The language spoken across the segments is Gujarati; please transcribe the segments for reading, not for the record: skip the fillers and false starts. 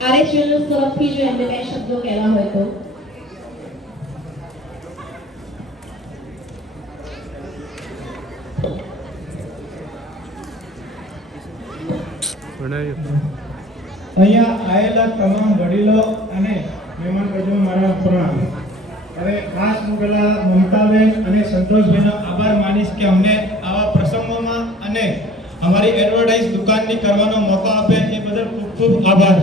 આરએસ જ્વેલર્સ તરફથી જો એમને કઈ શબ્દો કહેવા હોય તો. અહીંયા આવેલા તમામ વડીલો અને મહેમાન પ્રજનો મારા પ્રણામ. હવે ખાસ હું પેલા મમતાબેન અને સંતોષભાઈનો આભાર માનીશ કે અમને આવા પ્રસંગોમાં અને અમારી એડવર્ટાઇઝ દુકાનની કરવાનો મોકો આપે એ બદલ ખૂબ ખૂબ આભાર.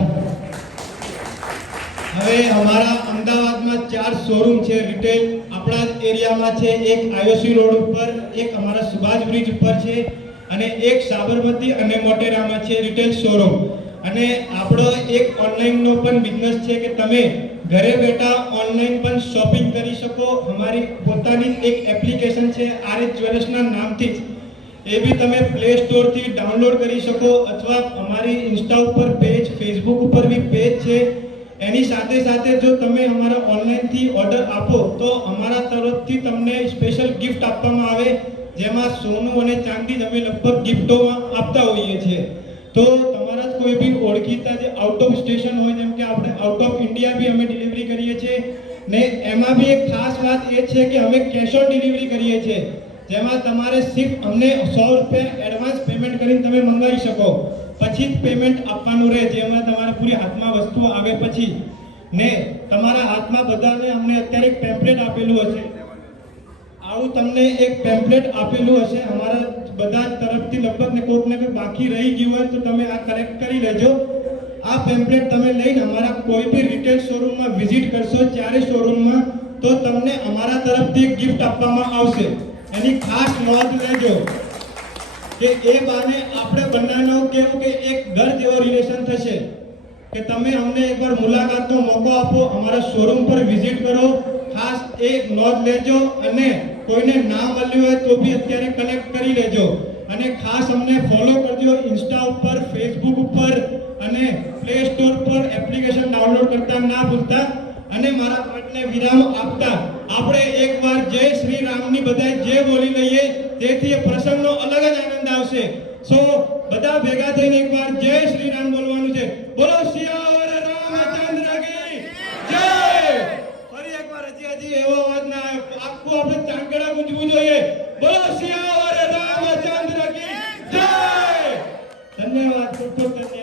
હવે અમારા અમદાવાદમાં 4 શોરૂમ છે રિટેલ. આપણા જ એરિયામાં છે, એક આયોસી રોડ ઉપર, એક અમારા સુભાષ બ્રિજ ઉપર છે અને એક સાબરમતી અને મોટેરામાં છે રિટેલ શોરૂમ. અને આપણો એક ઓનલાઈનનો પણ બિઝનેસ છે કે તમે ઘરે બેઠા ઓનલાઈન પણ શોપિંગ કરી શકો. અમારી પોતાની એક એપ્લિકેશન છે આરએસ જ્વેલર્સના નામથી જ, એ બી તમે પ્લે સ્ટોરથી ડાઉનલોડ કરી શકો અથવા અમારી ઇન્સ્ટા ઉપર પેજ, ફેસબુક ઉપર બી પેજ છે. એની સાથે સાથે જો તમે અમારા ઓનલાઈનથી ઓર્ડર આપો તો અમારા તરફથી તમને સ્પેશિયલ ગિફ્ટ આપવામાં આવે, જેમાં સોનું અને ચાંદી અમે લગભગ ગિફ્ટોમાં આપતા હોઈએ છીએ. તો તમારા કોઈ બી ઓળખીતા જે આઉટ ઓફ સ્ટેશન હોય, જેમ કે આપણે આઉટ ઓફ ઇન્ડિયા બી અમે ડિલિવરી કરીએ છીએ ને એમાં બી એક ખાસ વાત એ છે કે અમે કેશ ઓન ડિલિવરી કરીએ છીએ, જેમાં તમારે સિર્ફ અમને 100 રૂપિયા એડવાન્સ પેમેન્ટ કરીને તમે મંગાવી શકો, પછી જ પેમેન્ટ આપવાનું રહે, જેમાં તમારે પૂરી હાથમાં વસ્તુ આવે પછી. ને તમારા હાથમાં બધાને અમને અત્યારે એક પેમ્પલેટ આપેલું હશે, આવું તમને એક પેમ્પલેટ આપેલું હશે અમારા બધા તરફથી. લગભગ ને કોઈક ને કોઈ બાકી રહી ગયું હોય તો તમે આ કલેક્ટ કરી લેજો. આ પેમ્પલેટ તમે લઈને અમારા કોઈ બી રિટેલ શોરૂમમાં વિઝિટ કરશો, 4 શોરૂમમાં, તો તમને અમારા તરફથી એક ગિફ્ટ આપવામાં આવશે. એની ખાસ નોંધ લેજો કે એ બાને આપણે બંનેનો કેવું કે એક ઘર જેવો રિલેશન થશે કે તમે અમને એકવાર મુલાકાતનો મોકો આપો, અમારા શોરૂમ પર વિઝિટ કરો. ખાસ એક નોંધ લેજો અને કોઈને ના મળ્યું હોય તો બી અત્યારે કલેક્ટ કરી લેજો. અને ખાસ અમને ફોલો કરજો ઇન્સ્ટા ઉપર, ફેસબુક ઉપર અને પ્લે સ્ટોર પર એપ્લિકેશન ડાઉનલોડ કરતા ના ભૂલતા. અને મારા પાઠને વિરામ આપતા આપણે એકવાર જય શ્રી રામની બધાય જય બોલી લઈએ, તેથી એ પ્રસંગનો અલગ જ આનંદ આવશે. સો બધા ભેગા થઈને એકવાર જય શ્રી રામ બોલવાનું છે. બોલો સિયાવર રામચંદ્ર કી જય. ફરી એકવાર હજી એવો અવાજ ના આવ્યો, આખું આપણે ચાંગડા ગુંજવું જોઈએ. બોલો સિયાવર રામચંદ્ર કી જય. ધન્યવાદ, ખૂબ ખૂબ ધન્યવાદ.